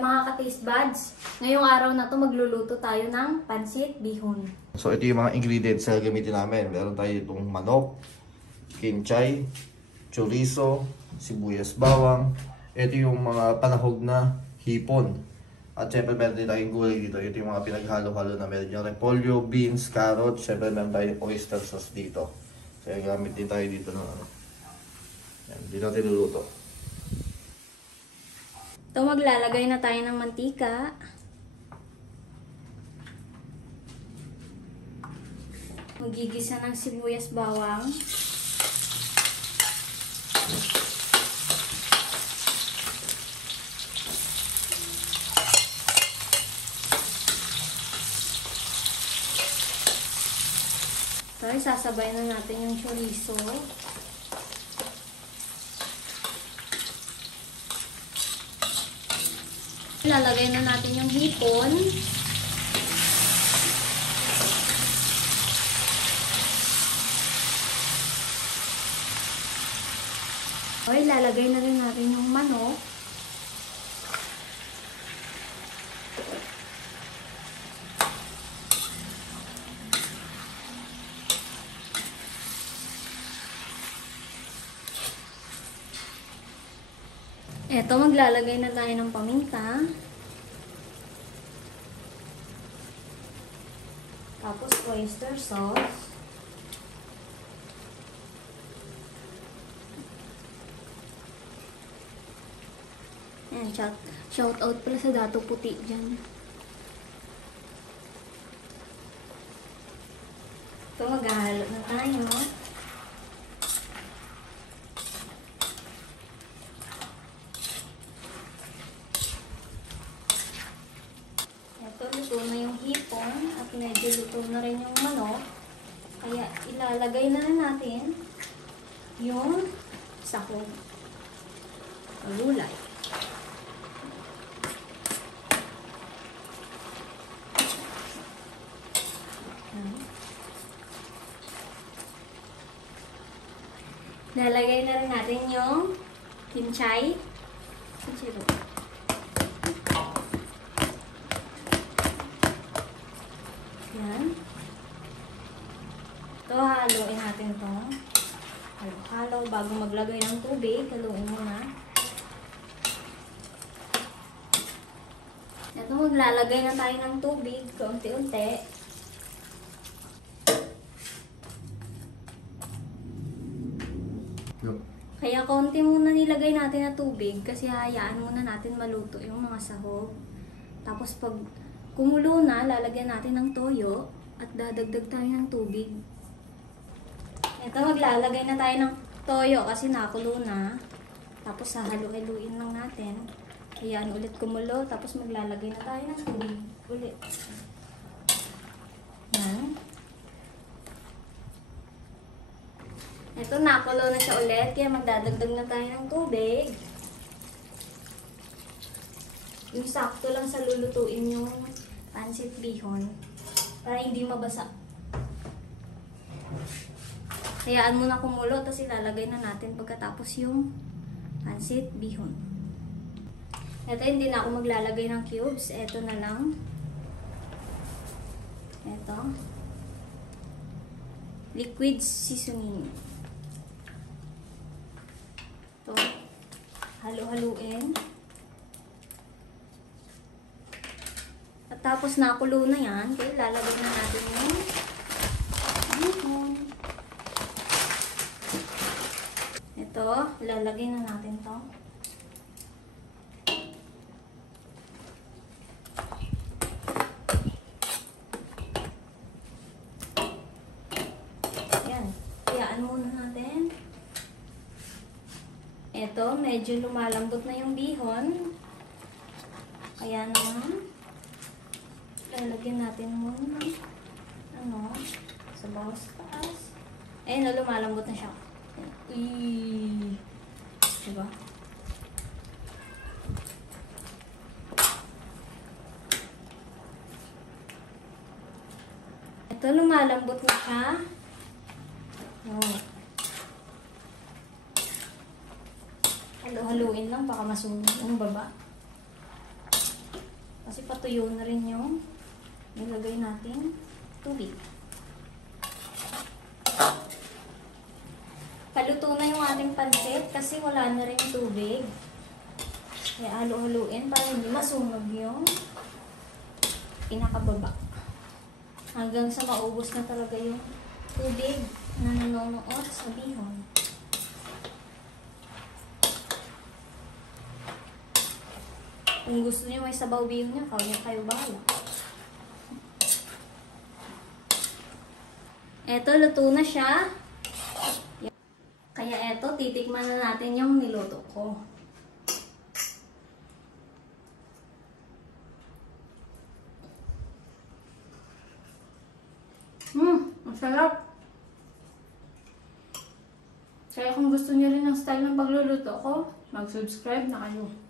mga ka-taste buds, ngayong araw na to magluluto tayo ng pansit bihon. So ito yung mga ingredients na gamitin namin. Meron tayo itong manok, kinchay, chorizo, sibuyas bawang. Ito yung mga panahog na hipon. At syempre meron din tayong gulay dito. Ito yung mga pinaghalo-halo na meron yung repolyo, beans, carrot. Syempre meron tayong oyster sauce dito. So gamit din tayo dito ng ano. Yan, dito natin luluto. Ito maglalagay na tayo ng mantika. Magigisa ng sibuyas bawang. So, isasabay na natin yung chorizo. Ilalagay na natin yung hipon. O, ilalagay na rin natin yung manok. Eto, maglalagay na tayo ng paminta. Tapos, oyster sauce. Ayan, shout out pala sa Dato Puti dyan. Ito, maghahalo na tayo. Luto na yung hipon at medyo luto na rin yung manok. Kaya ilalagay na rin natin yung sahog. Gulay. Lalagay na rin natin yung kinchay. Yan. Ito, haluin natin ito. Halo-halo bago maglagay ng tubig. Haluin muna. Ito, maglalagay na tayo ng tubig. Kaunti-unti. Kaya konti muna nilagay natin na tubig kasi hayaan muna natin maluto yung mga sahog. Tapos pag kumulo na, lalagyan natin ng toyo at dadagdag tayo ng tubig. Ito, maglalagay na tayo ng toyo kasi nakulo na. Tapos hahalu-haluin lang natin. Hayaan ulit kumulo, tapos maglalagay na tayo ng tubig ulit. Yan. Ito, nakulo na siya ulit, kaya magdadagdag na tayo ng tubig. Yung sakto lang sa lulutuin yung pansit bihon para hindi mabasa. Hayaan mo na kumulo, tapos ilalagay na natin pagkatapos yung pansit bihon. Ito, hindi na ako maglalagay ng cubes. Ito na lang. Ito. Liquid seasoning. Ito. Halo-haluin. At tapos nakulo na yan, kaya lalagay na natin yung bihon. Ito, lalagay na natin to. Ayan, hayaan muna natin. Ito, medyo lumalambot na yung bihon. Kaya naman, lalagyan natin muna sa bawas taas. Ayun, lumalambot na siya. Diba? Ito, lumalambot na siya. Halo-haluin lang, baka masunog ang baba. Kasi patuyo na rin yung nilagay natin tubig. Paluto na yung ating pancit kasi wala na rin tubig. Kaya halo-haluin para hindi masunog yung pinakababa. Hanggang sa maubos na talaga yung tubig na nanonood sa bihon. Kung gusto niyo may sabaw bihon niya, kayo bahala. Eto, luto na siya. Kaya eto, titikman na natin yung niluto ko. Masarap. Kaya kung gusto niyo rin ng style ng pagluluto ko, mag-subscribe na kayo.